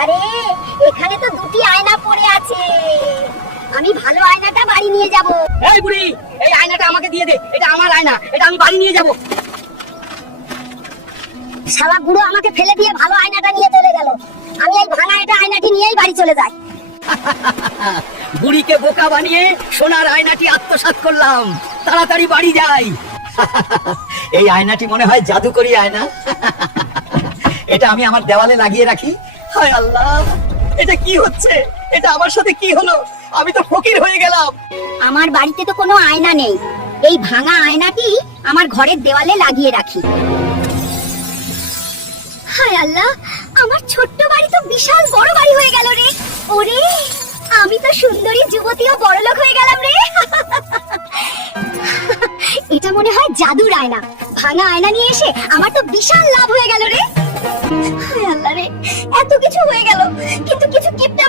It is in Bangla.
আরে এখানে তো দুটি আয়না পড়ে আছে, আমি ভালো আয়নাটা বাড়ি নিয়ে যাব। এই বুড়ি, এই আয়নাটা আমাকে দিয়ে দে, এটা আমার আয়না, এটা আমি বাড়ি নিয়ে যাব। শালা বুড়ো আমাকে ফেলে দিয়ে ভালো আয়নাটা নিয়ে চলে গেল, আমি এই ভাঙা এটা আয়নাটি নিয়েই বাড়ি চলে যাই। বুড়িকে বোকা বানিয়ে সোনার আয়নাটি আত্মসাৎ করলাম, তাড়াতাড়ি বাড়ি যাই। এই আয়নাটি মনে হয় জাদুকরি আয়না। এটা আমি আমার দেওয়ালে লাগিয়ে রাখি। হায় আল্লাহ, এটা কি হচ্ছে? এটা আমার সাথে কি হলো? আমি তো ফকির হয়ে গেলাম। আমার বাড়িতে তো কোনো আয়না নেই, এই ভাঙা আয়নাটি আমার ঘরের দেওয়ালে লাগিয়ে রাখি। হায় আল্লাহ, আমার ছোট্ট বাড়ি তো বিশাল বড় বাড়ি হয়ে গেল রে। ওরে, আমি তো সুন্দরী যুবতী ও বড়লোক হয়ে গেলাম রে। এটা মনে হয় জাদুর আয়না, ভাঙা আয়না নিয়ে এসে আমার তো বিশাল লাভ হয়ে গেল রে। হায় আল্লাহ রে, এত কিছু হয়ে গেল কিন্তু কিছু কিপটা